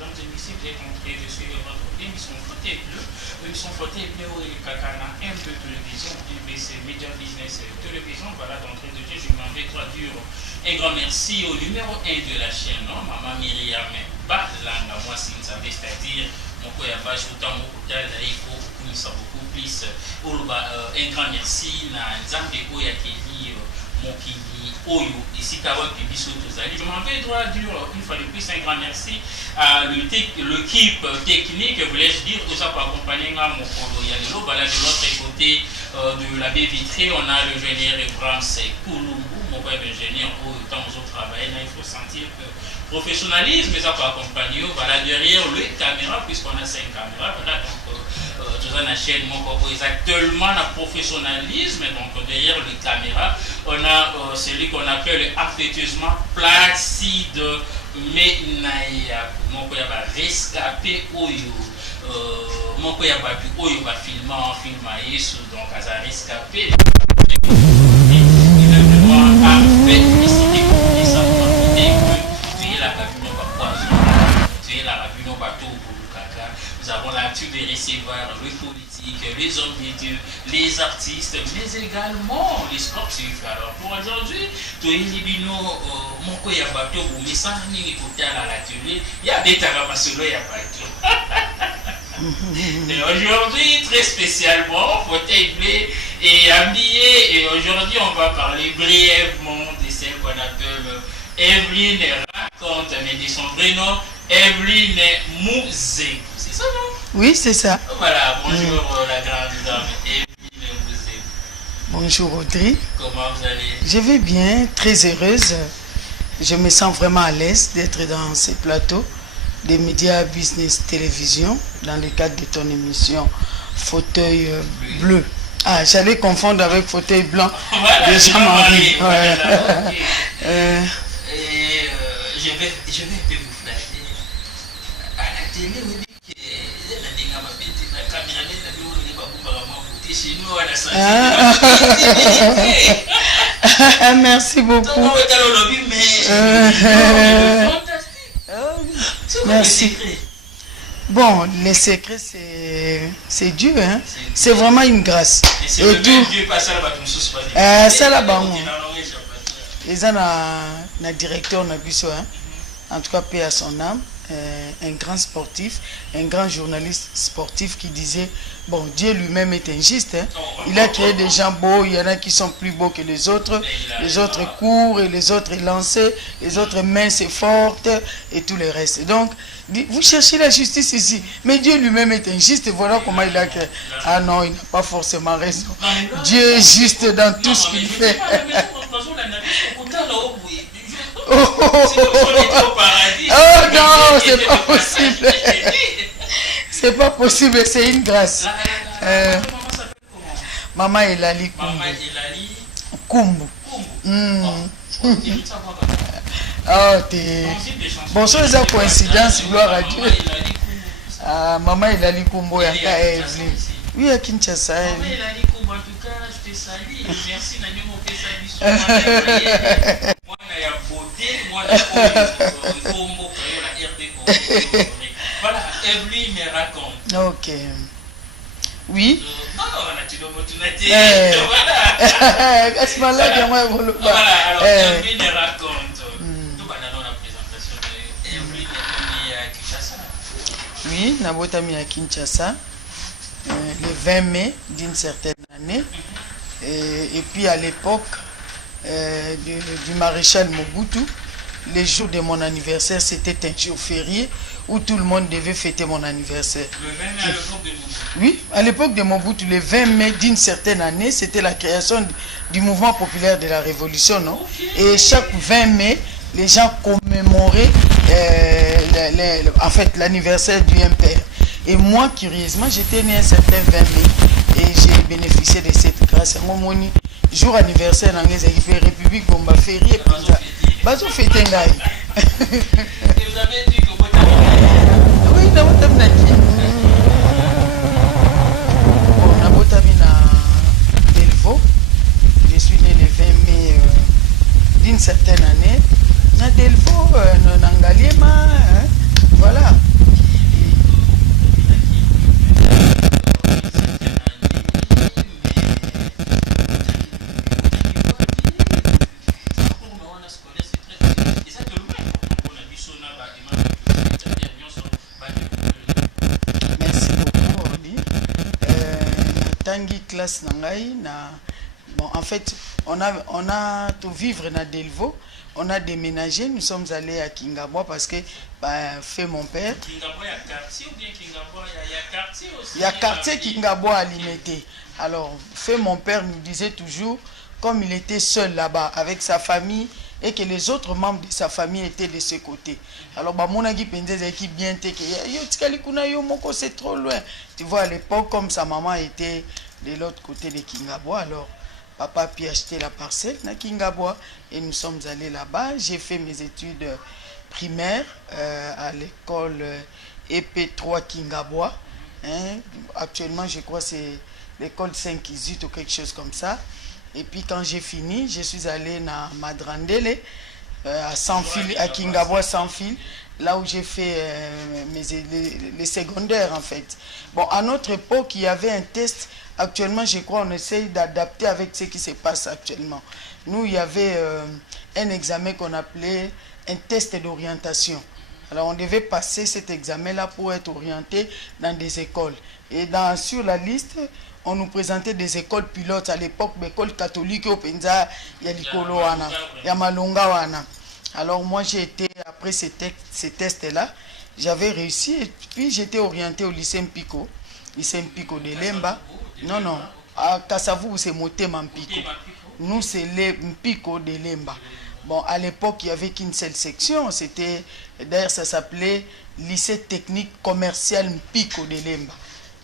mesdames et messieurs, vous êtes en train de suivre votre émission Fauteuil Bleu. Émission Fauteuil Bleu, où il y a un peu de télévision, UBC Media Business Télévision. Voilà, d'entrée de jeu, je m'en vais traduire un grand merci au numéro 1 de la chaîne, non? Maman Myriam Balanga, moi, si vous savez, c'est-à-dire, mon coyaba, je vous donne il faut beaucoup plus. Un grand merci à Nzambe Oyakeli, mon kini Oyo, ici Kawan Pibiso Tozali. Je m'en vais droit dur, une fois de plus, un grand merci à l'équipe technique, voulais-je dire, tout ça pour accompagner mon polo. Il y a de l'eau, de l'autre côté de la baie vitrée, on a le ingénieur Ibrahim Sekoulumbu, mon père ingénieur, autant aux autres travailleurs, là, il faut sentir que professionnalisme, mais ça peut accompagner. Voilà, derrière les caméras, puisqu'on a 5 caméras, voilà, donc tout ça, la chaîne, mon coco, exactement le professionnalisme, donc derrière les caméras, on a celui qu'on appelle affectueusement Placide Menaya, mon coco, il y a rescapé Oyo, mon coco, il y a Oyo, film donc à ça rescapé, il a le droit à féliciter ça. Nous avons l'actu des receveurs, les politiques, les hommes de Dieu, les artistes, mais également les sportifs. Alors pour aujourd'hui, tout est mon coya bateau, mais ça, il à la télé, il y a des taramasolo, il y a bateau. Et aujourd'hui, très spécialement, Fauteuil Bleu et habillé, et aujourd'hui, on va parler brièvement de celle qu'on appelle Evelyne raconte, mais de son vrai nom, Evelyne Mouzé. C'est ça, non? Oui, c'est ça. Voilà, bonjour la grande dame, Evelyne Mouzé. Bonjour Audrey. Comment vous allez? Je vais bien, très heureuse. Je me sens vraiment à l'aise d'être dans ces plateaux des médias business télévision dans le cadre de ton émission Fauteuil Bleu. Ah, j'allais confondre avec Fauteuil Blanc de Jean-Marie. Voilà, okay. Je vais un peu vous flatter. À la télé, on dit que la caméra chez nous à la santé. Merci beaucoup. Merci. Bon, les secrets, c'est Dieu, hein? C'est vraiment une grâce. Et c'est le même Dieu, pas ça là-bas, ça là-bas, ils ont un directeur, en tout cas, paix à son âme, un grand sportif, un grand journaliste sportif qui disait, bon, Dieu lui-même est injuste. Hein? Il a créé des gens beaux, il y en a qui sont plus beaux que les autres courent et les autres lancés, les autres minces et fortes et tout le reste. Donc, vous cherchez la justice ici, mais Dieu lui-même est injuste et voilà comment il a créé. Ah non, il n'a pas forcément raison. Dieu est juste dans tout ce qu'il fait. Oh non, c'est pas possible. C'est pas possible, c'est une grâce. Maman Elali Kumbu. Bon, ça c'est une coïncidence, gloire à Dieu. Maman Elali Kumbu, il y a Evelyne. Oui, à Kinshasa. Maman Elali Kumbu, en tout cas, je te salue. Merci, Nani, mon fait moi, il y a beauté, moi, voilà, Evelyne me raconte. Ok. Oui. Voilà, alors Evelyne me raconte. Tout va dans la présentation de Evelyne à Kinshasa. Oui, Nabotami à Kinshasa, le 20 mai d'une certaine année. Et puis à l'époque du maréchal Mobutu, les jours de mon anniversaire, c'était un jour férié où tout le monde devait fêter mon anniversaire. Le 20 mai à l'époque de Mobutu? Oui, à l'époque de Mobutu, le 20 mai d'une certaine année, c'était la création du mouvement populaire de la Révolution, non? Et chaque 20 mai, les gens commémoraient en fait l'anniversaire du impère. Et moi, curieusement, j'étais né un certain 20 mai et j'ai bénéficié de cette grâce. Mon jour anniversaire dans les République Bomba férié, bazo fêté ngai. Et vous avez dit que vous oui, na botamina ki. Bon, na botamina Delvaux. Je suis né le 20 mai d'une certaine année. Na Delvaux, na Ngaliema, voilà. tangi classe nangai na bon en fait on a tout vivre na Delvaux, on a déménagé, nous sommes allés à Kingabwa parce que bah, fait mon père. Kingabwa, il y a quartier ou bien Kingabwa, il y a quartier aussi. Il y a quartier Kingabwa à Limité. Alors, fait mon père nous disait toujours, comme il était seul là-bas avec sa famille et que les autres membres de sa famille étaient de ce côté. Alors, bah, mon ami pensait qui bien était que c'est trop loin. Tu vois, à l'époque, comme sa maman était de l'autre côté de Kingabwa, alors papa a pu acheter la parcelle à Kingabwa et nous sommes allés là-bas. J'ai fait mes études primaires à l'école EP3 Kingabwa. Hein. Actuellement, je crois que c'est l'école 5-18 ou quelque chose comme ça. Et puis quand j'ai fini, je suis allé à Madrandele, à sans fil, à Kingabwa sans fil, là où j'ai fait les secondaires en fait. Bon, à notre époque, il y avait un test. Actuellement, je crois on essaye d'adapter avec ce qui se passe actuellement. Nous, il y avait un examen qu'on appelait un test d'orientation. Alors, on devait passer cet examen-là pour être orienté dans des écoles. Et sur la liste, on nous présentait des écoles pilotes à l'époque, l'école catholique au Penza, Yalikolo Wana, Yamalonga Wana. Alors, moi, j'ai été, après ces tests-là, j'avais réussi et puis j'étais orienté au lycée Mpiko. Lycée Mpiko de Lemba. Non, non. À Kassavou, c'est Motema Mpiko. Nous, c'est les Mpiko de Lemba. Bon, à l'époque, il n'y avait qu'une seule section. C'était, d'ailleurs, ça s'appelait lycée technique commercial Mpiko de Lemba.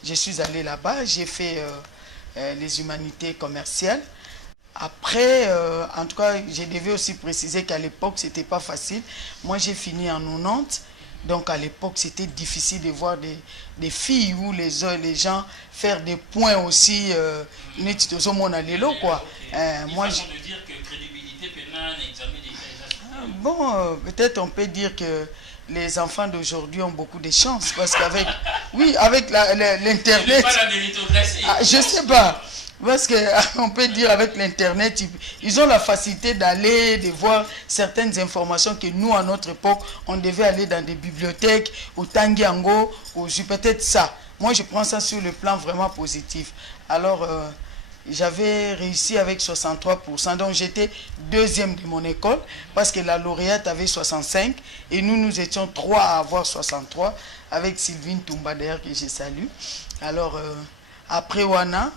Je suis allé là-bas, j'ai fait les humanités commerciales. Après, en tout cas, je devais aussi préciser qu'à l'époque, ce n'était pas facile. Moi, j'ai fini en 90. Donc à l'époque, c'était difficile de voir des filles ou les gens faire des points aussi. Quoi. Moi, je veux dire que crédibilité pénale, examen des bon, peut-être on peut dire que les enfants d'aujourd'hui ont beaucoup de chance parce qu'avec avec l'internet. Pas la méritocratie. Je sais pas. Parce qu'on peut dire avec l'internet, ils ont la facilité d'aller, de voir certaines informations que nous, à notre époque, on devait aller dans des bibliothèques, au Tangiango, peut-être ça. Moi, je prends ça sur le plan vraiment positif. Alors, j'avais réussi avec 63%, donc j'étais deuxième de mon école, parce que la lauréate avait 65, et nous étions 3 à avoir 63, avec Sylvine Toumba, d'ailleurs, que je salue. Alors, après Wana,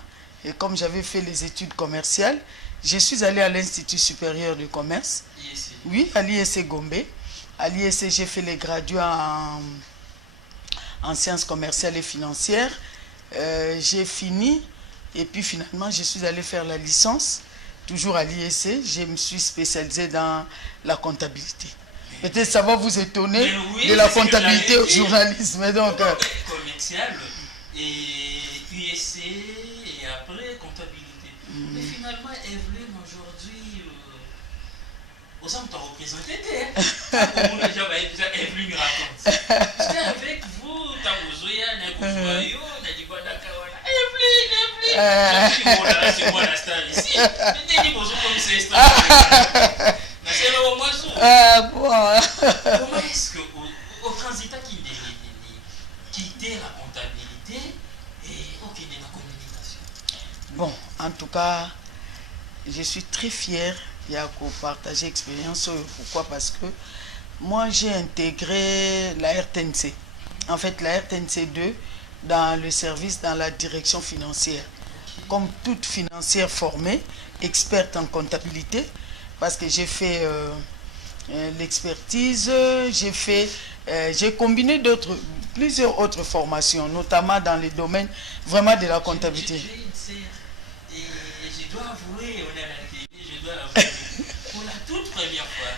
et comme j'avais fait les études commerciales, je suis allé à l'Institut supérieur de commerce. ISC. Oui, à l'ISC Gombe. À l'ISC, j'ai fait les graduats en sciences commerciales et financières. J'ai fini et puis finalement, je suis allé faire la licence, toujours à l'ISC. Je me suis spécialisé dans la comptabilité. Peut-être ça va vous étonner de la comptabilité au journalisme. Donc, commercial et USC. Et après, comptabilité. Mais finalement, Evelyne, aujourd'hui, aux hommes, tu as représenté, comment les gens Evelyne raconte. J'étais avec vous, tu as besoin, Evelyne, c'est moi la star ici. Mais dis bonjour comme c'est star. C'est là au moins comment est-ce que, au transit qui quitter la comptabilité et au qui de la communication? Bon, en tout cas, je suis très fière de partager l'expérience. Pourquoi? Parce que moi, j'ai intégré la RTNC. En fait, la RTNC 2 dans le service, dans la direction financière. Comme toute financière formée, experte en comptabilité, parce que j'ai fait l'expertise, j'ai combiné plusieurs autres formations, notamment dans les domaines vraiment de la comptabilité. Je dois avouer, on est à la télé, je dois avouer, pour la toute première fois,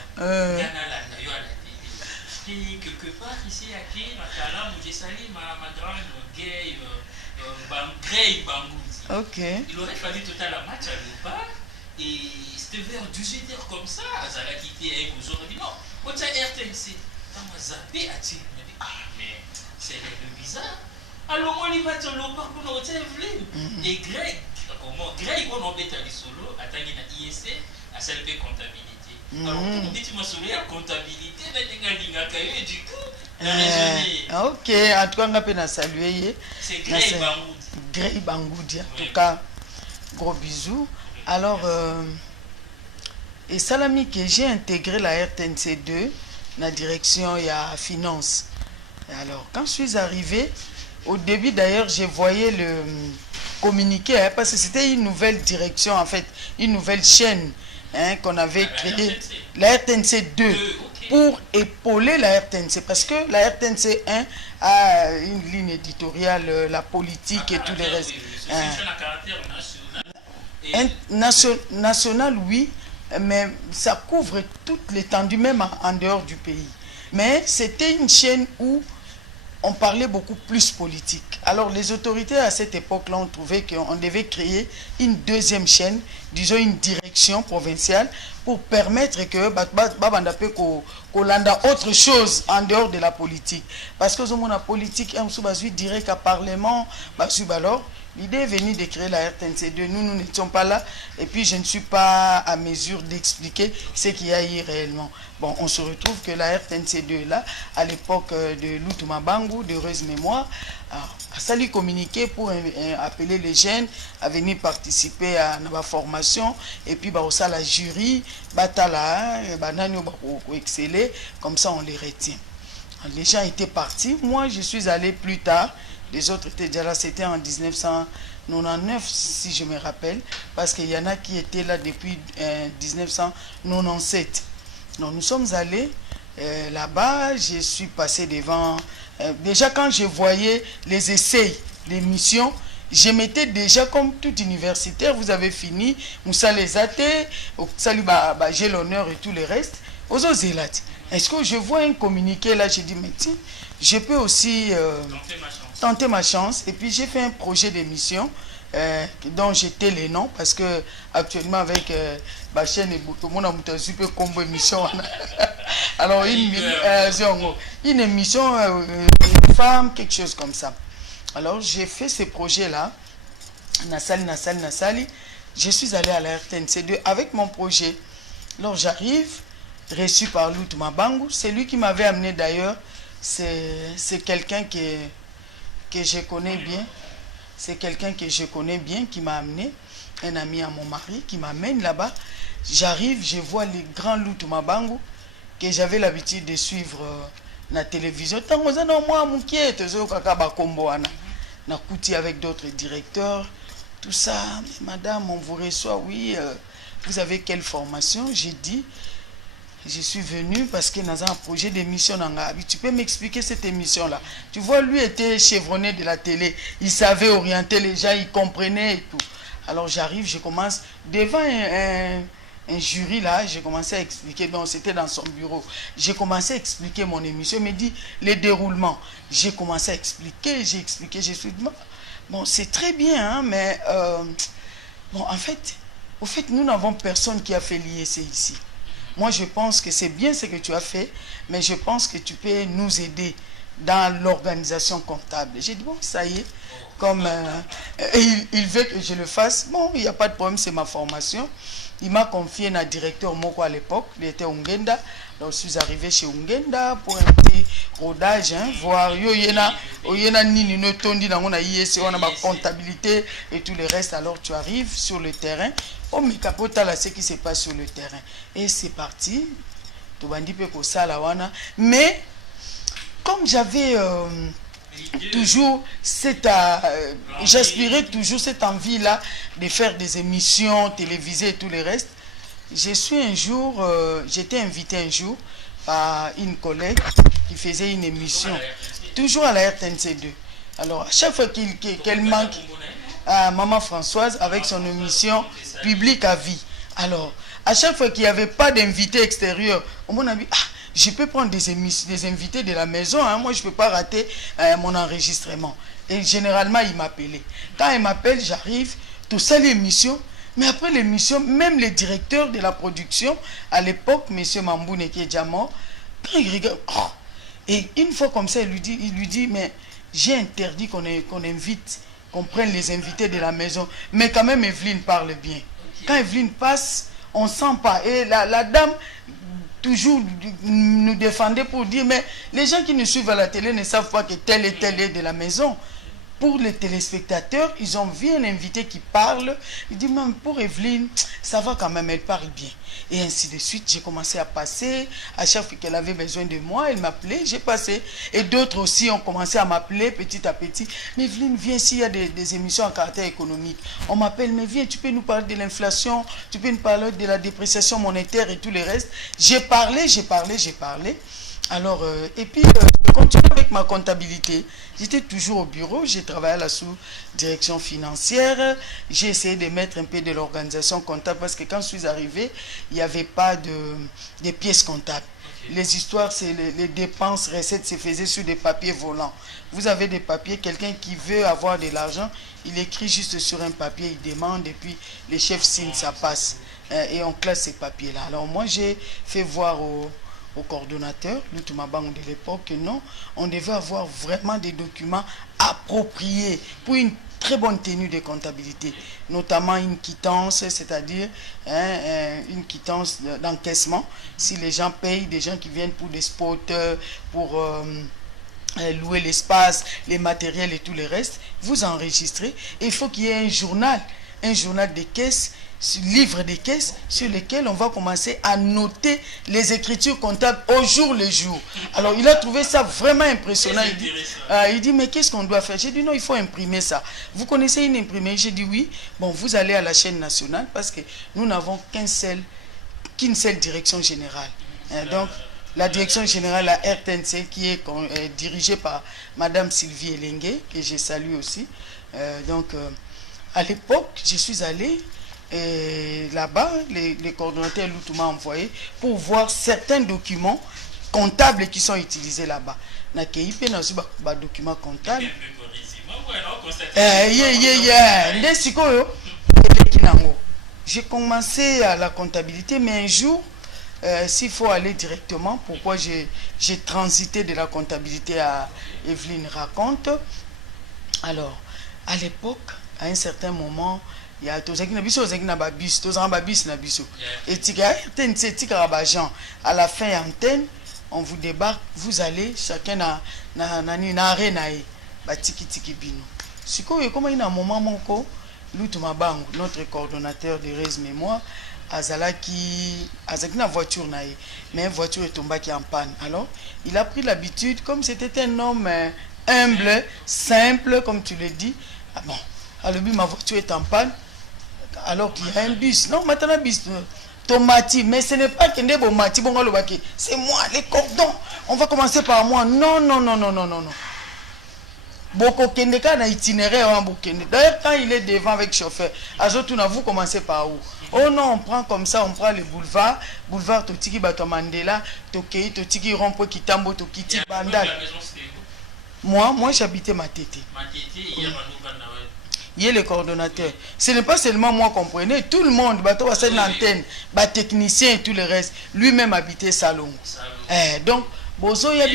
et quelque part ici à Kin, à Kalam, j'ai sali ma grande Grey Bangouzi. Ok. Il aurait fallu tout à la match à Lupa, et c'était vers 18h comme ça, ça a quitté avec vous autres, dit non, on t'a RTNC, on m'a zappé à Tin, on m'a dit, ah mais c'est un peu bizarre. Alors on y va sur le parc pour nous Evelyne. Et Greg, on a fait un solo, à Tangi na ISC, à CLP comptabilité. Alors on dit tu m'as soulevé à comptabilité, et du coup, ok, en tout cas on a pu saluer. c'est Greg Bangouzi. Grey Bangoudi. En tout cas, gros bisous. Alors, et Salami, que j'ai intégré la RTNC2, la direction, il y a finance. Et alors, quand je suis arrivé, au début d'ailleurs, je voyais le communiqué, hein, parce que c'était une nouvelle direction, en fait, une nouvelle chaîne hein, qu'on avait créée, la RTNC2, pour épauler la RTNC, parce que la RTNC1 a une ligne éditoriale, la politique et tout le reste. National, oui, mais ça couvre toute l'étendue, même en dehors du pays. Mais c'était une chaîne où on parlait beaucoup plus politique. Alors les autorités à cette époque-là ont trouvé qu'on devait créer une deuxième chaîne, disons une direction provinciale, pour permettre que qu'on landa autre chose en dehors de la politique. Parce que la politique, est direct à Parlement, alors l'idée est venue de créer la RTNC2. Nous n'étions pas là et puis je ne suis pas à mesure d'expliquer ce qu'il y a eu réellement. Bon, on se retrouve que la RTNC2 là, à l'époque de Lutuma Bangu, d'heureuse mémoire, ça lui communiquait pour appeler les jeunes à venir participer à la formation et puis ça la jury, exceller, comme ça on les retient. Les gens étaient partis, moi je suis allé plus tard. Les autres étaient déjà là, c'était en 1999, si je me rappelle, parce qu'il y en a qui étaient là depuis 1997. Donc nous sommes allés là-bas, je suis passé devant... déjà quand je voyais les essais, les missions, je m'étais déjà comme tout universitaire, vous avez fini, Moussa les athées, j'ai l'honneur et tout le reste. Est-ce que je vois un communiqué là, j'ai dit, mais tiens, je peux aussi... tenter ma chance et puis j'ai fait un projet d'émission dont j'étais les noms parce que actuellement avec ma chaîne et tout le monde a super combo émission alors une émission une femme quelque chose comme ça. Alors j'ai fait ces projets là Nassali, je suis allé à la RTNC2 avec mon projet. Alors j'arrive reçu par Lutuma Bangu, c'est lui qui m'avait amené d'ailleurs, c'est quelqu'un que je connais bien, c'est quelqu'un que je connais bien qui m'a amené, un ami à mon mari qui m'amène là-bas. J'arrive, je vois les grands Lutuma Bangu que j'avais l'habitude de suivre na télévision. Avec d'autres directeurs, tout ça. Madame, on vous reçoit, oui, vous avez quelle formation? J'ai dit, je suis venu parce que dans un projet d'émission, tu peux m'expliquer cette émission-là? Tu vois, lui était chevronné de la télé, il savait orienter les gens, il comprenait et tout. Alors j'arrive, je commence devant un jury là, j'ai commencé à expliquer, donc c'était dans son bureau. J'ai commencé à expliquer mon émission, il me dit les déroulements. J'ai commencé à expliquer, j'ai expliqué, j'ai dit, bon, c'est très bien, hein, mais bon, en fait, au fait, nous n'avons personne qui a fait l'IEC ici. Moi, je pense que c'est bien ce que tu as fait, mais je pense que tu peux nous aider dans l'organisation comptable. J'ai dit, bon, ça y est, comme il veut que je le fasse, bon, il n'y a pas de problème, c'est ma formation. Il m'a confié un directeur Moko à l'époque, il était Ungenda. Donc, je suis arrivé chez Ungenda pour un petit rodage, hein, voir, comptabilité et tout le reste. Alors, tu arrives sur le terrain. Oh, mais capota là, ce qui se passe sur le terrain. Et c'est parti. Mais, comme j'avais toujours cette... j'aspirais toujours cette envie-là de faire des émissions télévisées et tout le reste. Je suis un jour... j'étais invité un jour par une collègue qui faisait une émission, toujours à la RTNC2. Alors, à chaque fois qu'elle manque... Maman Françoise avec son émission Public à vie. Alors, à chaque fois qu'il n'y avait pas d'invité extérieur, on m'a dit, je peux prendre des invités de la maison, hein, moi je ne peux pas rater mon enregistrement. Et généralement, il m'appelait. Quand il m'appelle, j'arrive, tout ça l'émission, mais après l'émission, même les directeurs de la production, à l'époque, M. Mamboune qui est déjà mort, quand il regarde, et une fois comme ça, il lui dit, mais j'ai interdit qu'on invite, qu'on prenne les invités de la maison. Mais quand même, Evelyne parle bien. Quand Evelyne passe, on ne sent pas. Et la dame, toujours, nous défendait pour dire, mais les gens qui nous suivent à la télé ne savent pas que tel et tel est de la maison. pour les téléspectateurs, ils ont vu un invité qui parle. Il dit, même pour Evelyne, ça va quand même, elle parle bien. Et ainsi de suite, j'ai commencé à passer. À chaque fois qu'elle avait besoin de moi, elle m'appelait, j'ai passé. Et d'autres aussi ont commencé à m'appeler petit à petit. Mais Evelyne, viens, s'il y a des émissions à caractère économique. On m'appelle, mais viens, tu peux nous parler de l'inflation, tu peux nous parler de la dépréciation monétaire et tout le reste. J'ai parlé. Alors, et puis, je continue avec ma comptabilité. J'étais toujours au bureau, j'ai travaillé à la sous-direction financière. J'ai essayé de mettre un peu de l'organisation comptable parce que quand je suis arrivé, il n'y avait pas de pièces comptables. Okay. Les histoires, c'est les dépenses, recettes se faisaient sur des papiers volants. Vous avez des papiers, quelqu'un qui veut avoir de l'argent, il écrit juste sur un papier, il demande et puis les chefs signent, ça passe. Et on classe ces papiers-là. Alors moi, j'ai fait voir au coordonnateur, Lutumabang de l'époque, que non, on devait avoir vraiment des documents appropriés pour une très bonne tenue de comptabilité, notamment une quittance, c'est-à-dire une quittance d'encaissement, si les gens payent, des gens qui viennent pour des spots, pour louer l'espace, les matériels et tout le reste, vous enregistrez, et il faut qu'il y ait un journal de caisse, livre de caisses sur lesquels on va commencer à noter les écritures comptables au jour le jour. Alors il a trouvé ça vraiment impressionnant. Il dit mais qu'est-ce qu'on doit faire? J'ai dit non, il faut imprimer ça. Vous connaissez une imprimée? J'ai dit oui. Bon, vous allez à la chaîne nationale parce que nous n'avons qu'une seule direction générale. Donc la direction générale, la RTNC, qui est dirigée par Madame Sylvie Elengue, que je salue aussi. À l'époque, je suis allé là-bas, les coordonnateurs Loutou m'ont envoyé pour voir certains documents comptables qui sont utilisés là-bas. Documents comptables. J'ai commencé à la comptabilité, mais un jour, s'il faut aller directement, pourquoi j'ai transité de la comptabilité à Evelyne raconte. Alors, à l'époque, à un certain moment, il y a tout ça qui n'a pas bus, tout ça n'a bus na biso. Et à la fin antenne, on vous débarque, vous allez chacun na arène ba tiki tiki bino. Siko comment il y a un moment monko Lutumabang, notre coordonnateur de Res Mémoire, azalaki na voiture naïe, mais une voiture est tombée qui en panne. Alors, il a pris l'habitude, comme c'était un homme humble, simple, comme tu le dis. Ah bon, alors ma voiture est en panne. Alors qu'il y a un bus. Non, maintenant, bus. Tomati, mais ce n'est pas que c'est moi, les cordons. On va commencer par moi. Non. Beaucoup Kendeka na itinéraire en Bokende. D'ailleurs, quand il est devant avec chauffeur, Azotuna, vous commencez par où? Oh non, on prend comme ça, on prend le boulevard Totiki Bato Mandela, Tokei, Totiki Rompo Kitambo, Tokiti Bandal. Moi j'habitais Matete. Il est le coordonnateur. Ce n'est pas seulement moi, comprenez, tout le monde, bateau à cette antenne, technicien et tout le reste, lui-même habitait Salon. Donc, Bozo y a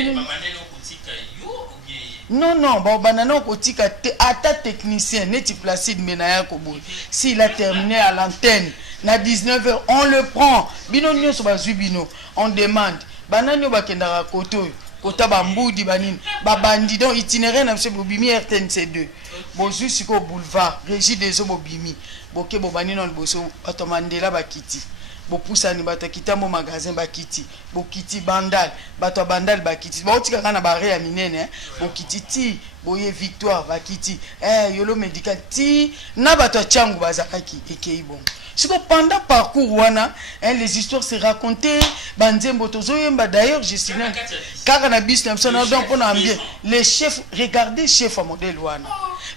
non, banana kotika ata technicien, neti Placide Menaya Kobo. S'il a terminé à l'antenne, na 19h, on le prend. Bino nyo so bazui bino, on demande. Banano bakendara koto. Kota bamboudi banine babandi donc itinéraire na monsieur bobimi RTNC2 bozu siko boulevard régie des bobimi boke bobani non boso bato Mandela bakiti bopusani bato kitambo magasin bakiti bokiti bandal bato bandal bakiti baotika kana bare ya minene bokiti ti boye victoire bakiti yolo médical ti na bato changu bazakaki ekei bon. Pendant parcours wana, les histoires se racontaient. D'ailleurs, je suis les chefs, regardez chef à modèle wana.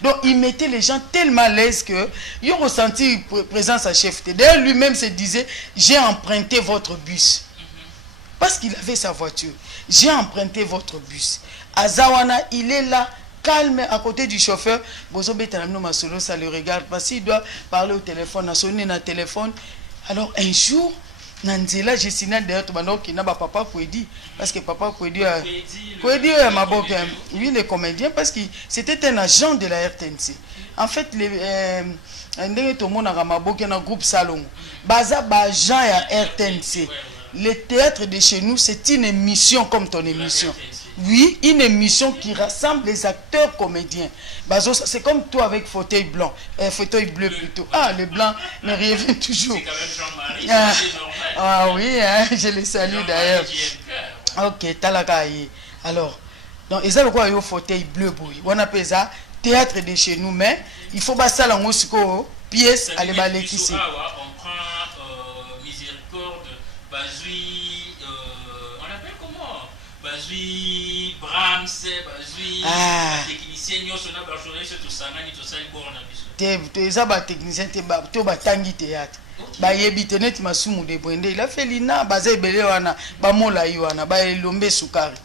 Donc il mettait les gens tellement à l'aise que ils ont ressenti présence à chef. D'ailleurs lui-même se disait, j'ai emprunté votre bus. Parce qu'il avait sa voiture. J'ai emprunté votre bus. Azawana, il est là. Calme à côté du chauffeur, ça le regarde parce qu'il doit parler au téléphone, sonner dans le téléphone. Alors un jour, Nanzela, j'ai signé d'ailleurs qui n'a pas papa Kouedi, parce que papa Kouedi lui le comédien parce que c'était un agent de la RTNC. En fait, un groupe Salon, Baza agent à RTNC. Le théâtre de chez nous, c'est une émission comme ton émission. Oui, une émission qui rassemble les acteurs comédiens. C'est comme toi avec fauteuil blanc, fauteuil bleu plutôt. Ah, le blanc me revient toujours. C'est quand même Jean-Marie, c'est normal. Ah oui, hein, je le salue d'ailleurs. Ok, talakaï. Alors, donc, ils ont quoi au fauteuil bleu, on appelle ça théâtre de chez nous, mais il faut pas ça la musique, pièce à l'ébalé qui c'est. On prend Miséricorde, Bazui, on appelle comment Bazui, Brahms, Bazui, technicien, nous sommes dans la journée, tout ça, tout ça, il borne à bisous. Tu es technicien, tu es tangi théâtre. Ba yebi tenet masumu de Bwende, il a fait l'ina, bazé belé wana, ba mola yuana, ba elombe soukari.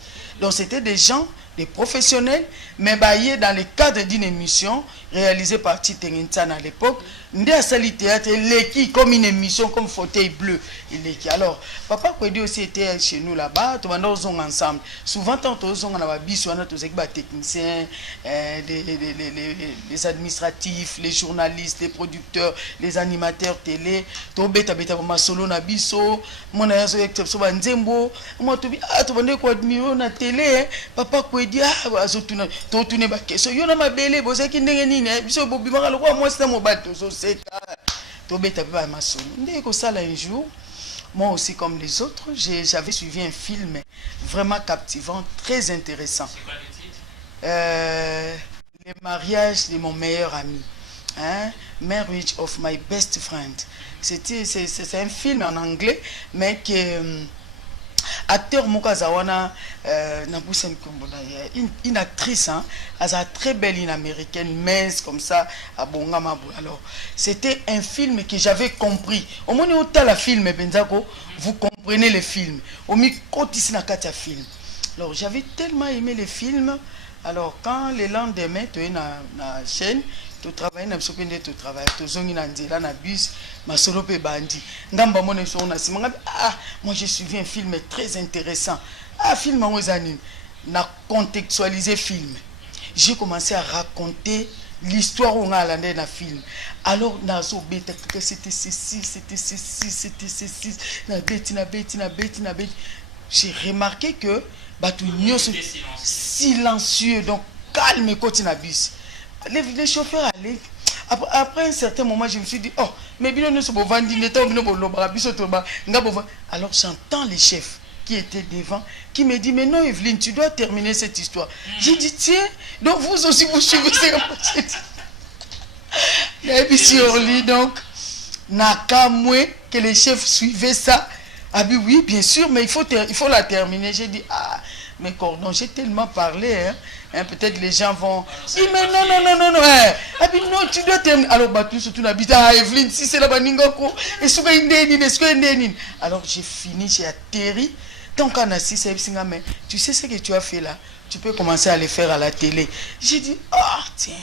Donc c'était des gens, des professionnels, mais baillés dans le cadre d'une émission réalisée par Titengintan à l'époque. Ndé a sali théâtre, l'équipe comme une émission, comme fauteuil bleu. Alors, Papa Kwedi aussi était chez nous là-bas, tout le monde ensemble. Souvent, tant on a bis, on a tous les techniciens, les administratifs, les journalistes, les producteurs, les animateurs télé, tout beta beta ma solo na biso, mon azo exception banzembo, moi tout tout bande ko admiro na télé, Papa Kwedi azo tuna to tune ba keso yo na mabele bozaki ndenge nini biso bobi makalo kwa moi c'est mon bateau so c'est to beta ba ma solo. Ndé ko sala un jour. Moi aussi, comme les autres, j'avais suivi un film vraiment captivant, très intéressant. C'est quoi le titre? Le mariage de mon meilleur ami. Hein? Marriage of my best friend. C'est un film en anglais, mais qui acteur Mukazawana, une actrice, hein, très belle, une américaine, mince comme ça, à Bongamabu. Alors, c'était un film que j'avais compris. Au moins, où la film, Benzako, vous comprenez le film. Au milieu, film. Alors, j'avais tellement aimé le film. Alors, quand le lendemain, tu es dans la chaîne, tu travailles dans le tu travailles, tu es dans le bus, ma solo pe bandi. Moi j'ai suivi un film très intéressant. Film en années, n'a contextualisé film. J'ai commencé à raconter l'histoire où on a landé dans le film. Alors c'était ceci, j'ai remarqué que silencieux, donc calme côté na bus. Les chauffeurs allaient. Après un certain moment, je me suis dit, oh, mais bien nous sommes vendus, alors j'entends les chefs qui étaient devant, qui me dit, mais non Evelyne, tu dois terminer cette histoire. J'ai dit, tiens, donc vous aussi vous suivez donc, Nakamwe, que les chefs suivaient ça. Ah oui, bien sûr, mais il faut la terminer. J'ai dit, mais cordon, j'ai tellement parlé, hein, peut-être les gens vont dire, mais non, non, tu dois terminer. Alors, surtout, Evelyne, si c'est la baningoko, alors j'ai fini, j'ai atterri. Tant qu'on a assis, mais tu sais ce que tu as fait là, tu peux commencer à les faire à la télé. J'ai dit, tiens,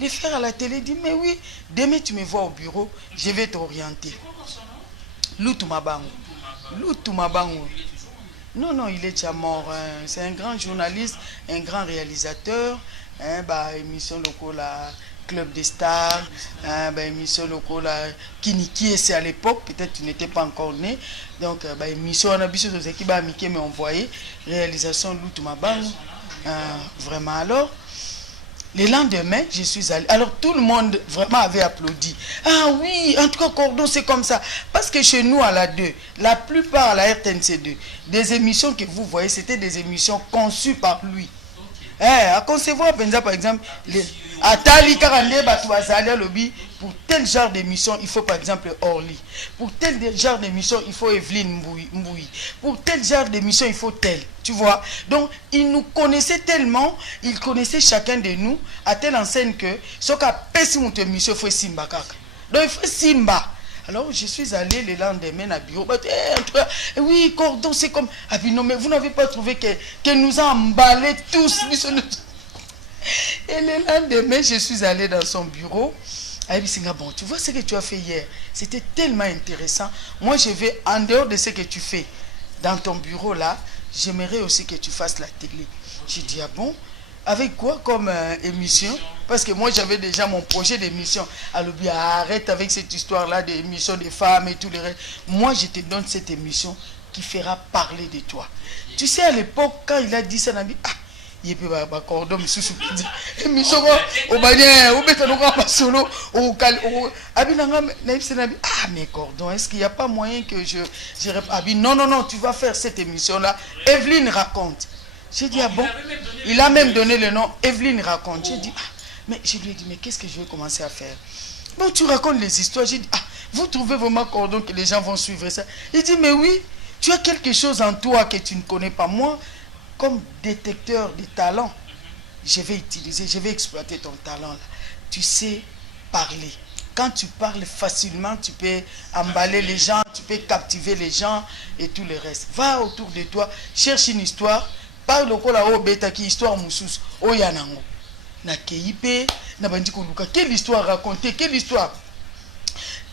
les faire à la télé, dit, mais oui, demain tu me vois au bureau, je vais t'orienter. Loutumabango. Non, il est déjà mort. Hein. C'est un grand journaliste, un grand réalisateur. Émission locale Club des Stars, émission locale Kiniki, c'est à l'époque, peut-être tu n'étais pas encore né. Donc, émission on a vu sur équipes américaines mais envoyé. Réalisation Loutumabango. Vraiment, alors. Le lendemain, je suis allé. Alors tout le monde vraiment avait applaudi. Ah oui, en tout cas, Cordon, c'est comme ça. Parce que chez nous, à la 2, la plupart à la RTNC2, des émissions que vous voyez, c'était des émissions conçues par lui. À concevoir, par exemple, Atali Karande Batouazali Lobby, pour tel genre d'émission, il faut par exemple Orly. Pour tel genre d'émission, il faut Evelyne Mboui. Pour tel genre d'émission, il faut tel. Tu vois? Donc, il nous connaissait tellement, il connaissait chacun de nous, à telle enseigne que, ce qu'a pété mon émission, il faut Simba Kaka. Donc, il faut Simba. Alors, je suis allé le lendemain à bureau. Oui, Cordon, c'est comme. Ah, puis non, mais vous n'avez pas trouvé qu'elle nous a emballés tous. Et le lendemain, je suis allé dans son bureau. Bon, tu vois ce que tu as fait hier. C'était tellement intéressant. Moi, je vais, en dehors de ce que tu fais dans ton bureau là, j'aimerais aussi que tu fasses la télé. J'ai dit, ah bon? Avec quoi comme émission? Parce que moi j'avais déjà mon projet d'émission. Alors arrête avec cette histoire là d'émission des femmes et tout le reste. Moi je te donne cette émission qui fera parler de toi. Tu sais, à l'époque, quand il a dit ça, il a dit, ah, il peut pas cordon, mais sous dit, et misoko, au banien, au bétanou, pas solo, au cal, au abinanga, ah, mais cordon, est-ce qu'il n'y a pas moyen que je non, non, non, tu vas faire cette émission-là. Evelyne raconte. J'ai dit, ah bon, il a même donné le nom, Evelyne raconte. J'ai dit, ah, mais je lui ai dit, mais qu'est-ce que je vais commencer à faire? Bon, tu racontes les histoires. J'ai dit, ah, vous trouvez vraiment cordon que les gens vont suivre ça? Il dit, mais oui, tu as quelque chose en toi que tu ne connais pas. Moi, comme détecteur de talent, je vais utiliser, je vais exploiter ton talent là. Tu sais parler. Quand tu parles facilement, tu peux emballer les gens, tu peux captiver les gens et tout le reste. Va autour de toi, cherche une histoire, parle au kola o beta qui histoire moussous, o yanango. Na keipe, na bandiko luka. Quelle histoire raconter? Quelle histoire?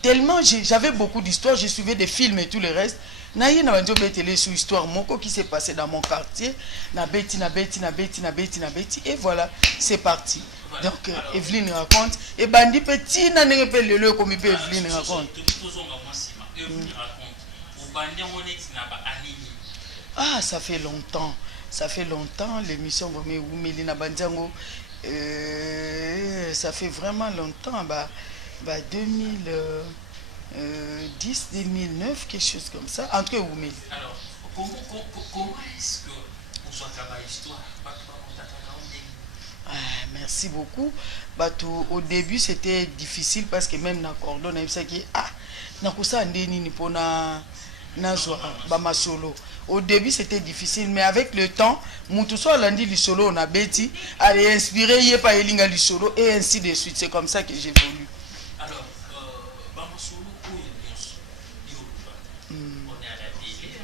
Tellement j'avais beaucoup d'histoires, je suivais des films et tout le reste. Naïe na banjo betele sur histoire moko qui s'est passé dans mon quartier. Na beti, na beti, na beti, na beti, na beti. Et voilà, c'est parti. Voilà. Donc Evelyne raconte. Et bandi petit na nenge pe lelo comme peut Evelyne raconte. Ah, ça fait longtemps. Ça fait longtemps l'émission vraiment Oumeli na bandiango. Ça fait vraiment longtemps. 2010, 2009, quelque chose comme ça. Entre Oumeli. Alors, comment est-ce que vous soit capable l'histoire? Merci beaucoup. Au début, c'était difficile parce que même dans Cordon, on a dit que au début, c'était difficile, mais avec le temps, Moutousso a lundi le solo, on a bêti, a inspiré, il n'y a pas Elinga le solo, et ainsi de suite. C'est comme ça que j'ai voulu. Alors, Bamasolo, on est à la télé,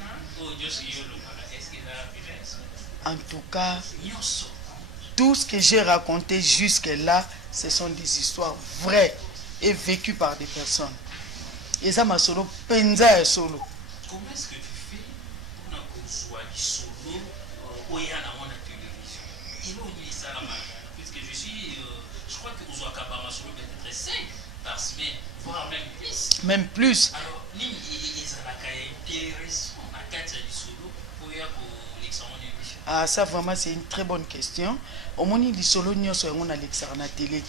est-ce qu'il a en tout cas, tout ce que j'ai raconté jusque-là, ce sont des histoires vraies et vécues par des personnes. Et ça m'a solo, penza et solo. Comment est-ce que tu fais pour qu'on soit solo au Yana à la télévision? Il est ça la puisque je crois que vous êtes capable de solo peut-être 5 par semaine, voire même plus. Même plus. Alors, il est intéressant à 4 solo pour l'examen de l'émission. Ah, ça vraiment c'est une très bonne question. Au moins les solo n'y sont on a l'examen à télé.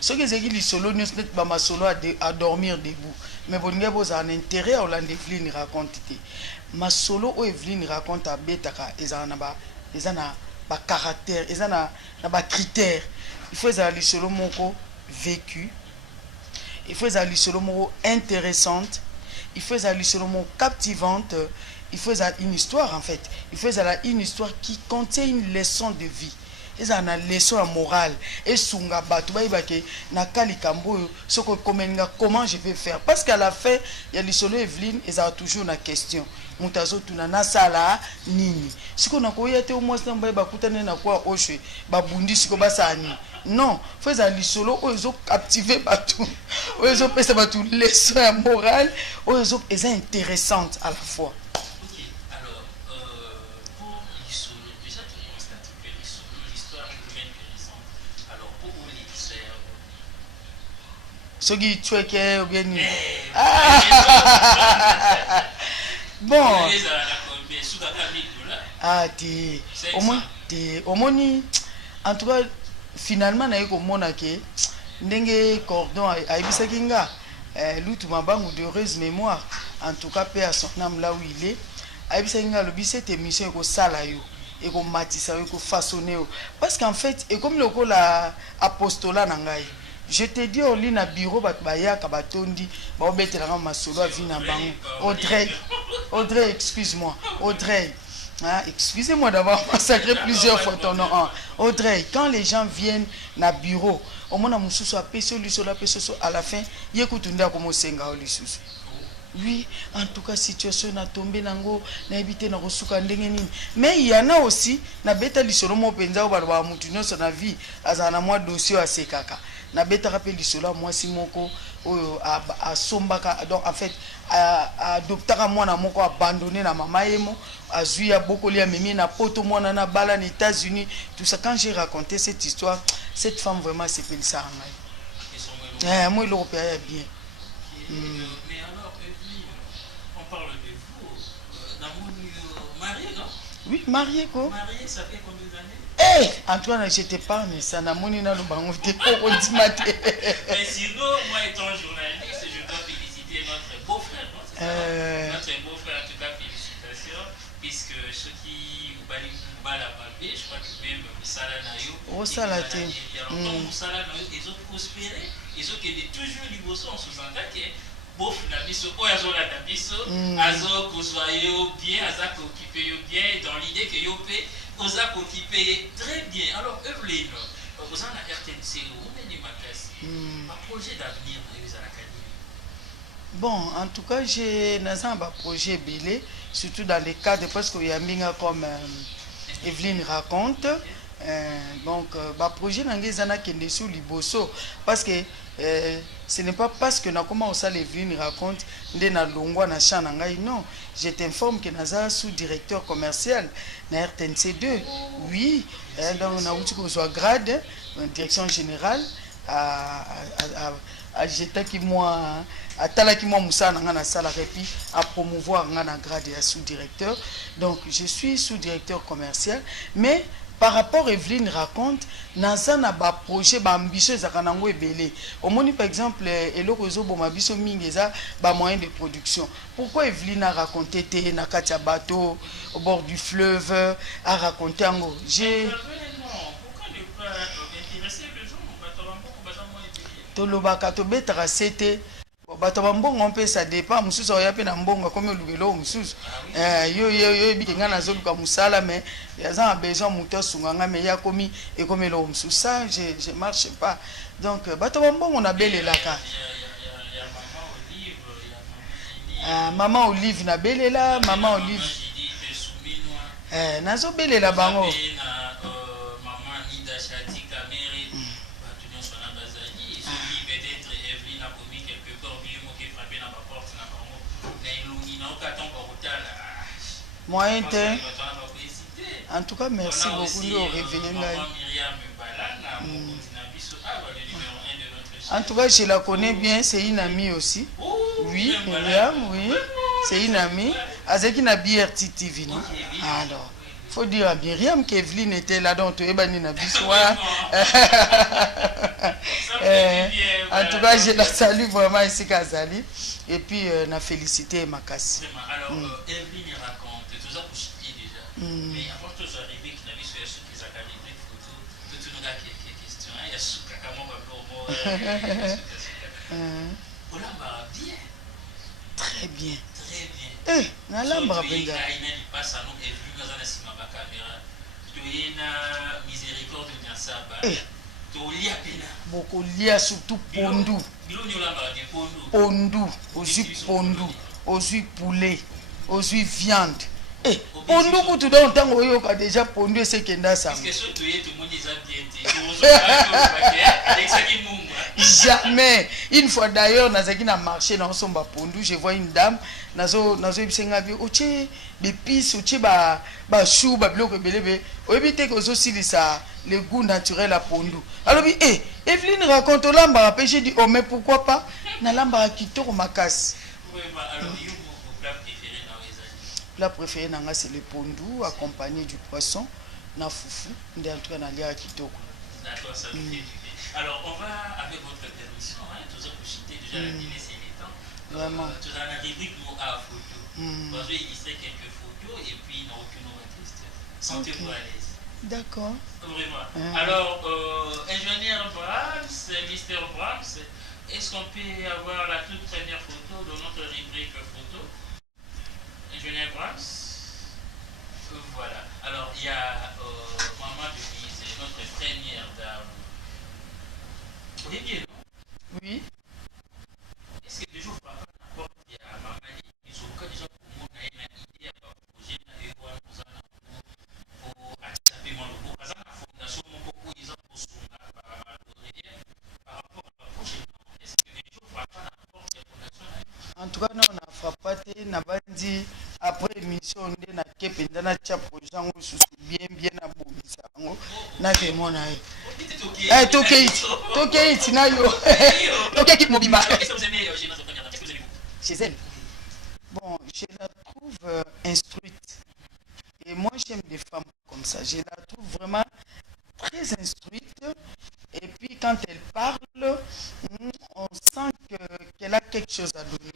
Ce que c'est que les solo n'y sont pas ma solo à dormir debout. Mais bon, il y a un intérêt à Evelyne raconte. Ma solo où Evelyne raconte à Betaka, ils ont un caractère, ils ont un critère. Il faut que les solo moko vécu. Il faut que les solo moko intéressante. Il faut que les solo moko captivante. Il faut une histoire en fait. Il faut une histoire qui contient une leçon de vie. Et ça a une leçon morale. Et sunga batu baibake na kali kambo soko komenga comment je vais faire parce qu'à la fin il y a les solo Evelyne et ça a toujours une question. Mutazo tuna na sala nini. Siko na koya te au moins na mbaye bakutane na kwa oshwe babundi siko basani. Non, faut ça les solo ils ont captivé batu. Ils ont pesa batu leçon morale, ils ont est intéressante à la fois. Ce qui tue qui ou bien bon ah t'es au moins en tout cas finalement na yeko mona ke ndenge cordon a ibisa kinga lutu mabangu de heureuse mémoire en tout cas paix à son âme là où il est a ibisa kinga le bi cette émission ko sala yo et ko matisa yo ko façonner parce qu'en fait et comme le ko la apostolat na ngai. Je te dis au lit na bureau batbaya kabatondi ba obetela nga masolo avina bango Audrey excuse-moi Audrey hein, excusez-moi d'avoir massacré plusieurs fois ton nom Audrey quand les gens viennent na bureau au mona mususu apeso liso la peso à la fin yekutunda ko mosenga o lisusu. Oui, en tout cas situation na tombé nango na éviter na kosuka ndenge nini mais il y en a aussi na beta lisolo mo penza ba ba mutu nyonso na vie azana moi dossier à sekaka na beta rappel lisolo moi si moko oyo a sombaka donc en fait a adoptaka mwana moko abandonné na mama yemo azui ya bokoli ya mimi na poto mwana na bala aux États-Unis tout ça quand j'ai raconté cette histoire cette femme vraiment s'appelle ça moi l'européen est bien. Mais alors on parle de vous dans mon Oui, marié quoi. Marié, ça fait combien d'années? Eh, Antoine, je t'épargne, ça n'a mon ina le bango, t'es pas au dimaté. Mais sinon, moi étant journaliste, je dois féliciter notre beau-frère, non? Notre beau-frère, en tout cas, félicitations, puisque ceux qui ou la babé, je crois que même Moussala Nayo, Moussala Nayo, ils ont prospéré, ils ont été toujours libérés en sous-entend que bof na biso, oyazola na biso, azo kozwayo bien, aza occupé bien, dans l'idée que yo pe, oza occupé très bien. Alors, Evelyne, vous en avez RTNC, on est des makasi, un projet d'avenir à l'académie. Bon, en tout cas, j'ai un projet belé, surtout dans les cadres, parce qu'il y a un comme Evelyne raconte. Donc, projet n'engagé qui est sous liboso, parce que ce n'est pas parce que na comment ça Evelyne raconte de na longwa na chanangai, non. Je t'informe que naza sous-directeur commercial na RTNC 2. Oui, donc na outil qu'on soit grade, direction générale à j'étais qui moi à talaki moi moussa na sala puis à promouvoir na grade à sous-directeur. Donc je suis sous-directeur commercial, mais par rapport à Evelyne raconte, naza na ba projet ba ambition za kanango ebele. Omoni par exemple eloko zo bo mabiso mingeza ba moyen de production. Pourquoi Evelyne a raconté te na katia bateau au bord du fleuve a raconté ango. J'ai tolobaka tobetaka sete bato bambongo mpe ça dépend mususu oya pe na mbongo comme olukelo mususu yo bikenga nazoluka musala mais yaza a besoin muto sunganga mais ya komi ekomelo mususu ça je marche pas donc bato bambongo na belelaka maman Olive na belela maman Olive nazo belela bango moyen. En tout cas, merci beaucoup de réveiller. En tout cas, je la connais bien, c'est une amie aussi. Oui, Myriam, oui, c'est une amie. Avec une BRT TV, non? Alors, il faut dire à Myriam qu'Evelyne était là, donc tu es banni na bissoir. En tout cas, je la salue vraiment ici, Kazali. Et puis, on a félicité Makassi. Alors, Evelyne raconte. Mais avant de arriver, qui n'avait sur les académies de photo, tout le monde a quelques questions. Il y a ce cacaman Olamba bien. Très bien. Très bien. Eh, Nalamba bien. Il passe à nous et vu dans un assis ma caméra. Tu es na miséricorde de Nyasaba. Tu lis à peine. Beaucoup lia surtout pondu. Pondu, aussi pondu, aussi poulet, aussi viande. Eh, pondu que tu donnes tant que tu as déjà pondu ce qui est dans ça. Parce que ce que tu es jamais. Une fois d'ailleurs, dans un marché dans son pondu, je vois une dame, nazo bisengabi, oche, d'épices, oche ba chou, ba bloc belebe. Au éviter que aussi le goût naturel à pondu. Alors Evelyne raconte l'amba, j'ai dit oh mais pourquoi pas? Na lamba kitoko makasi. Plat préféré nanga c'est le pondu accompagné du poisson na foufou ndé en tout cas na lia kitoko. D'accord, ça fait du bien. Alors on va avec votre permission tous vous citer déjà la télé c'est les temps. Vraiment. Tout dans la rubrique mot à photo. On va illustrer quelques photos et puis dans aucune autre question. Sentez-vous à l'aise. D'accord. Vraiment. Alors ingénieur Brahms, Mister Brahms, est-ce qu'on peut avoir la toute première photo de notre rubrique photo? Ingénieur Brahms. Voilà. Alors, il y a Maman Denise, notre première dame. Vous voyez bien, non? Oui. Est-ce que les jours ne pas n'importe il y a Maman Denise, ou quand déjà pour moi, il y a une idée à projet, pour attraper mon logo, par exemple, la fondation, mon coco, ils ont pour son par rapport à la prochaine. Est-ce que les jours ne pas n'importe quelle fondation? En tout cas, non, on a frappé, on a bandi. Après l'émission, on a kepe dans chat projet bien à bomisa na ke mona toke na yo toke ki mobima chez elle. Bon, je la trouve instruite Et moi, j'aime des femmes comme ça. Je la trouve vraiment très instruite. Et puis, quand elle parle, on sent qu'elle a quelque chose à donner.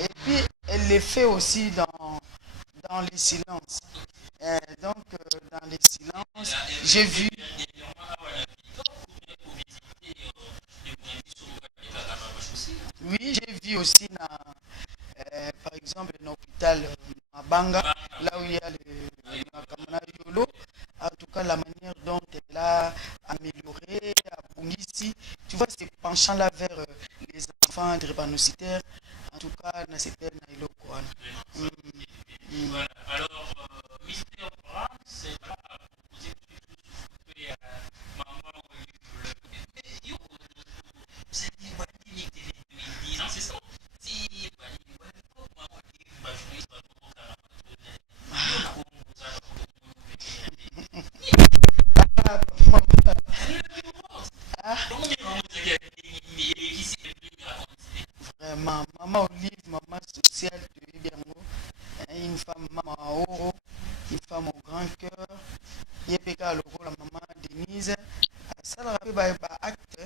Et puis, elle le fait aussi dans les silences. Donc, dans les silences, j'ai vu... Oui, j'ai vu aussi, par exemple, un hôpital à Banga, là où il y a le Makamana Yolo. En tout cas, la manière dont elle a amélioré, à Bungisi, tu vois, ces penchants-là vers les enfants drépanocytaires, en tout cas, dans cette Nailo Koran. Voilà. Alors, Mister Brand, c'est là à proposer quelque chose à maman Olive. C'est une bonne clinique de 2010, c'est ça? Si, maman Olive, je suis pas trop Vraiment, maman Olive, maman sociale de Ibiango, une femme maman Oro, une femme au grand cœur, Yepeka Logo, la maman Denise, ça l'a fait acte,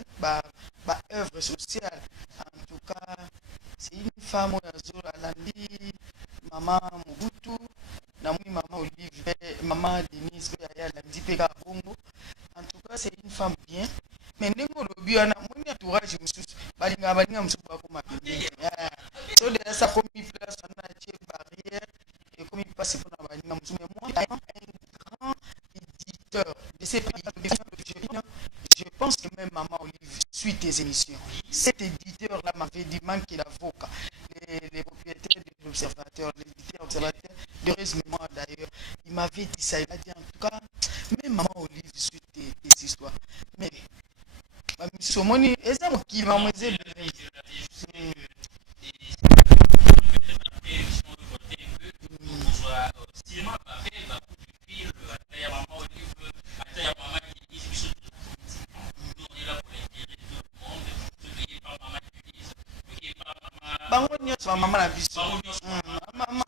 œuvre sociale. En tout cas, c'est une femme au Yazur, Alandi, maman Mobutu, maman Olive, maman Denise, Alandi Peka Bongo. En tout cas, c'est une femme bien. Mais nengo lobi ana moni entourage mususu balinga mususu bakoma pembeni so de ça comme place on a une barrière et comme il passe pour na balinga mususu mais moi un grand éditeur de ces pays je pense que même maman Olive suit tes émissions. Cet éditeur là m'avait dit manque l'avocat les propriétaires de l'observateur l'éditeur observateur de mémoire d'ailleurs il m'avait dit ça il a dit en tout cas même maman Olive suit tes histoires mais Somoni, est-ce que qui va me dire maman la biso maman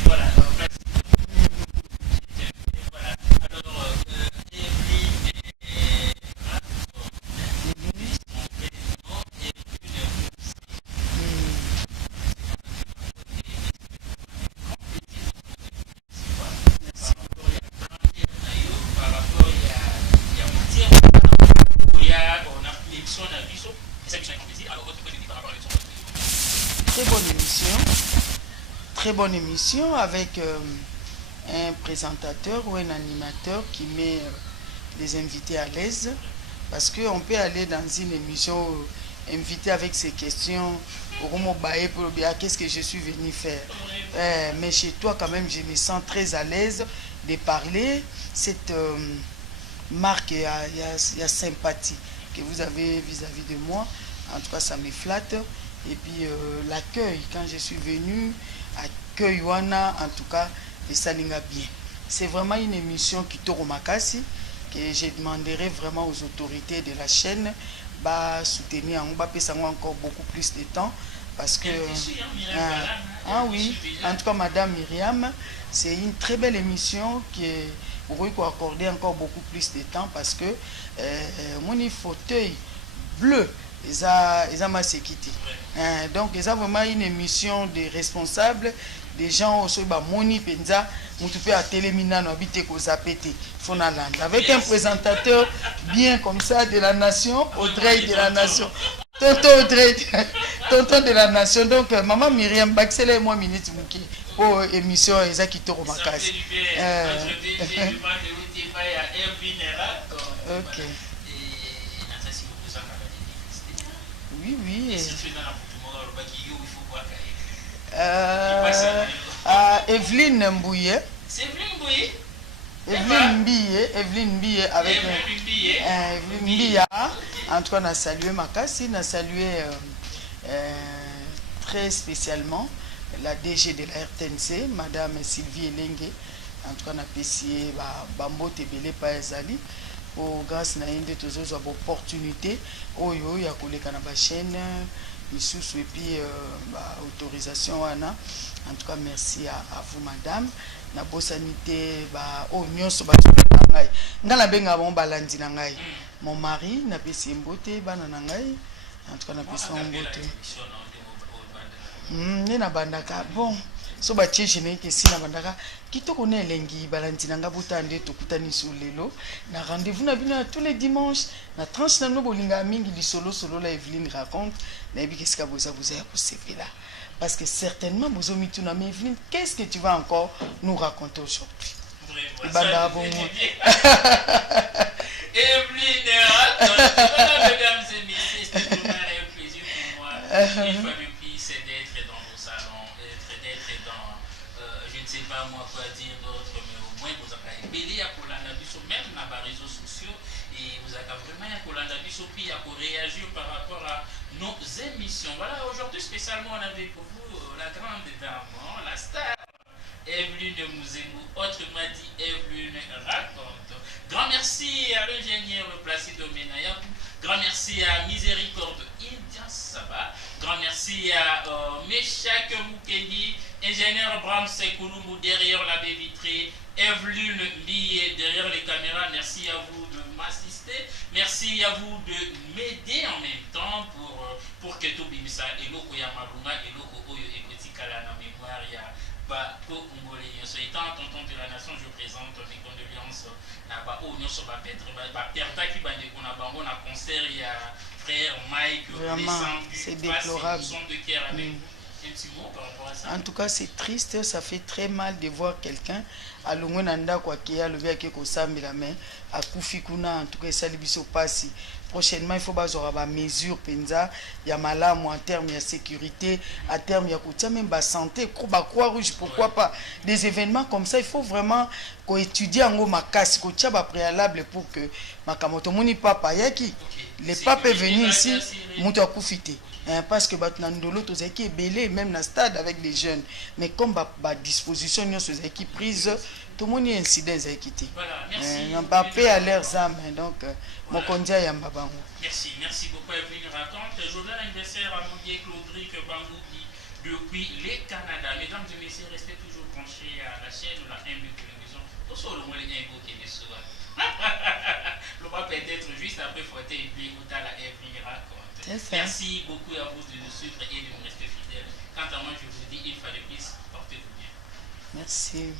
voilà. Très bonne émission avec un présentateur ou un animateur qui met les invités à l'aise parce qu'on peut aller dans une émission invité avec ses questions qu'est-ce que je suis venu faire mais chez toi quand même je me sens très à l'aise de parler cette marque il y a sympathie que vous avez vis-à-vis de moi, en tout cas ça me flatte. Et puis l'accueil quand je suis venu accueil wana en tout cas et ça n'inga bien. C'est vraiment une émission qui tourne makasi que je demanderai vraiment aux autorités de la chaîne bah soutenir encore beaucoup plus de temps parce que oui, en tout cas Madame Myriam, c'est une très belle émission qui est pour accorder encore beaucoup plus de temps parce que mon fauteuil bleu ils ont ma sécurité. Donc ils ont vraiment une émission des responsables des gens aussi moni penza mutupe à télémina no habité ko zapete Fonaland avec un présentateur bien comme ça de la nation, Audrey de la nation, tonton Audrey tonton de la nation. Donc maman Myriam Baxele moi minute muki pour émission Ezaki Toro Makasi. OK. Oui. Evelyne Mbouye. Evelyne Mbiye avec Evelyne Mbiya. En tout cas, on a salué Makassi, on a salué très spécialement la DG de la RTNC, Madame Sylvie Elenge. En tout cas, on a apprécié Bambo Tebele Paezali. Grâce à une de tes opportunités, il y a une chaîne, et puis autorisation. En tout cas, merci à vous, madame. Na bo sanité o nyonso ba ngai ngala benga bon balandi na ngai mon mari na pesi mbote bana na ngai en tout cas na pesi mbote na bandaka bon so ba tie gene ke sina bandaka kitoko na elengi balandi na nga butande to kutani sur lelo na rendez-vous na bino tous les dimanches na tranche na no bolinga mingi li solo la Evelyne raconte na bi qu'est-ce que vous ya ko là. Parce que certainement, vous avez mis mais Evelyne, qu'est-ce que tu vas encore nous raconter aujourd'hui? Evelyne, mesdames et messieurs, c'est vraiment un plaisir pour moi. Une fois de plus, c'est d'être dans vos salons, d'être dans, je ne sais pas moi quoi dire d'autre, mais au moins vous avez belé à Kolandabiso, même dans les réseaux sociaux, et vous avez vraiment un Kolandabiso, puis à réagir par rapport à nos émissions. Voilà, aujourd'hui spécialement on avait pour vous la grande dame, la star Evelyne Mouzemou, autrement dit Evelyne raconte. Grand merci à l'ingénieur Placido Menayabou, grand merci à Miséricorde Indian Saba, grand merci à Meshak Moukeni, ingénieur Bram Sekouloumou derrière la baie vitrée, Evelyne Mbiye derrière les caméras, merci à vous de m'assister, merci à vous de m'aider en même temps pour que tout bimisa et l'oko ya malunga et l'oko oyo ekotikala na mémoire ya ba ko ngolé so étant tonton de la nation je présente mes condoléances na ba o nyonso ba petre ba perda ki bande ko na bango na concert ya frère Mike vraiment c'est déplorable de cœur avec un petit mot par rapport à ça. En tout cas c'est triste, ça fait très mal de voir quelqu'un à l'ongona kwa kia le via ke ko sambela mais à kufikuna en tout cas ça libiso passi. Prochainement, il faut avoir des mesures penza, il y a malamu en termes de sécurité, en termes de même de santé, Croix-Rouge, pourquoi pas. Des événements comme ça, il faut vraiment étudier en haut ma casse, qu'on tient préalable pour que ma kamoto moni papa yaki. Le pape est venu ici, mouto akufité. Parce que Batnandolo, tous qui est belé, même dans le stade avec les jeunes. Mais comme la disposition, nous sommes qui prise, tout le monde est incident qui voilà, merci. On pas paix à leurs âmes, donc mon condia yamba. Merci beaucoup Evelyne raconte. Journal anniversaire à Moudier Claudric Bangoubi depuis les Canada. Mesdames et messieurs, restez toujours branchés à la chaîne ou la MB Télévision. Pour ça, le moins les infos qui est souvent. Le va peut-être juste après frotter et puis écouter la Evelyne raconte. Merci beaucoup à vous de nous suivre et de nous rester fidèles. Quant à moi, je vous dis une fois de plus, portez-vous bien. Merci.